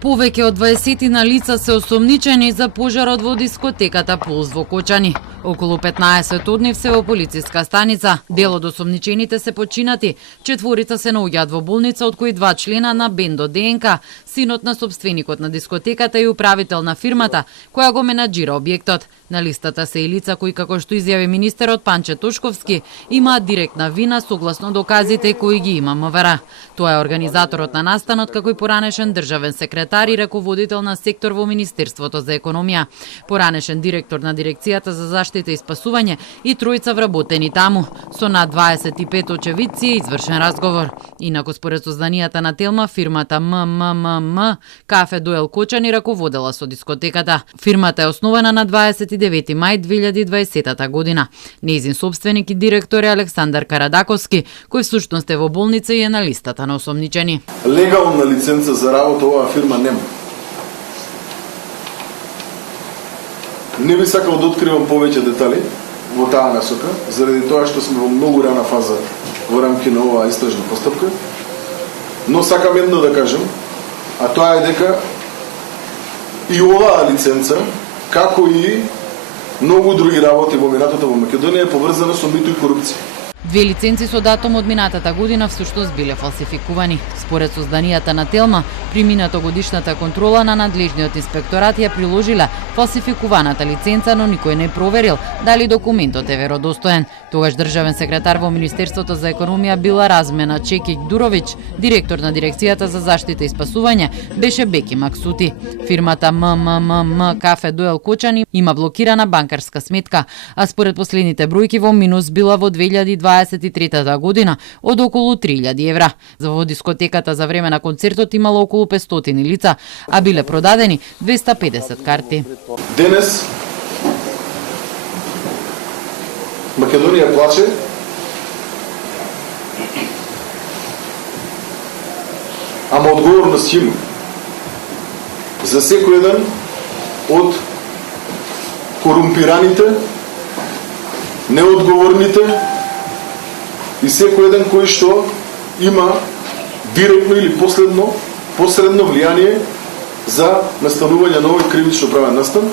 Повеќе од 20 лица се осомничени за пожарот во дискотеката Пулс во Кочани. Околу 15 од нив се во полициска станица. Дел од осомничените се починати. 4 се наоѓаат во болница, од кои 2 члена на бендо ДНК, синот на собственикот на дискотеката и управител на фирмата која го менаџира објектот. На листата се и лица кои, како што изјави министерот Панче Тошковски, имаат директна вина согласно доказите кои ги има МВР. Тоа е организаторот на настанот, како и поранешен државен секретар и раководител на сектор во Министерството за економија, поранешен директор на дирекцијата за заштита и спасување и тројца вработени таму. Со над 25 очевидци е извршен разговор. Инаку според созданијата на Телма, фирмата МММ Кафе Дуел Кочани раководела со дискотеката. Фирмата е основана на 29 мај 2020 година. Нејзин собственик и директор е Александар Карадаковски, кој всушност е во болница и е на листата на осомничени. Легална лиценца за работа оваа фирма нема. Не би сакал да откривам повеќе детали во таа насока, заради тоа што сме во многу рана фаза во рамки на оваа истражна постапка. Но сакам едно да кажем, а тоа е дека и оваа лиценца, како и многу други работи во минатото во Македонија е поврзана со мито и корупција. 2 лиценци со датум од минатата година всушност биле фалсификувани. Според созданијата на Телма, при минатогодишната контрола на надлежниот инспекторат ја приложила фалсификуваната лиценца, но никој не проверил дали документот е веродостоен. Тогаш државен секретар во Министерството за економија била Размена Чекиќ Дуровиќ, директор на дирекцијата за заштита и спасување беше Беки Максути. Фирмата МММ Кафе Дуел Кочани има блокирана банкарска сметка, а според последните бројки во минус била во 2023 година од околу 3000 евра. Во дискотеката за време на концертот имало околу 500 лица, а биле продадени 250 карти. Денес Македонија плаче ама одговорност има за секој еден од корумпираните, неодговорните и секој еден кој што има директно или посредно влијание за настанување на овој кривично правен настан.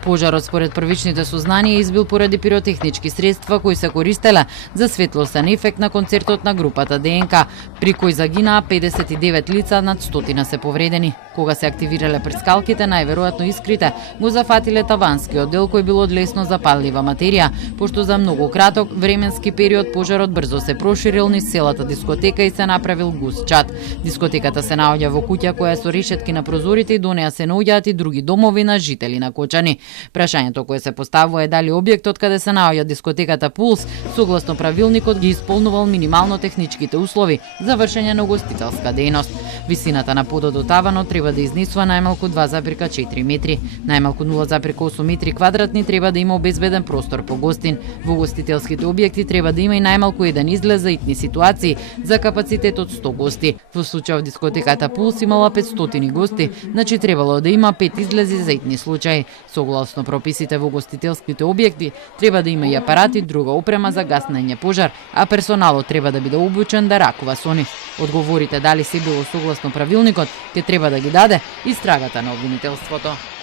Пожарот според првичните сознанија избил поради пиротехнички средства кои се користеле за светлосен ефект на концертот на групата ДНК, при кој загинаа 59 лица, над 100 се повредени. Кога се активирале прскалките, најверојатно искрите го зафатиле таванскиот дел кој бил од лесно запаллива материја, пошто за многу краток временски период пожарот брзо се проширил низ целата дискотека и се направил густ чад. Дискотеката се наоѓа во куќа која е со решетки на прозорите и до неа се наоѓаат и други домови на жители на Кочани. Прашањето кое се поставува е дали објектот каде се наоѓа дискотеката Пулс, согласно правилникот, ги исполнувал минимално техничките услови за вршење на угостителска дејност. Висината на подот до таванот треба да изнесува најмалку 2,4 метри. Најмалку 0,8 метри квадратни треба да има обезбеден простор по гостин. Во угостителските објекти треба да има и најмалку еден излез за итни ситуации за капацитет од 100 гости. Во случај дискотеката Пулс имала 500 гости, значи требало да има 5 излези за итни случаи. Согласно прописите во угостителските објекти, треба да има и апарати, друга опрема за гаснење пожар, а персоналот треба да биде обучен да ракува со нив. Одговорите дали се било согласно правилникот, ќе треба да ги даде истрагата на обвинителството.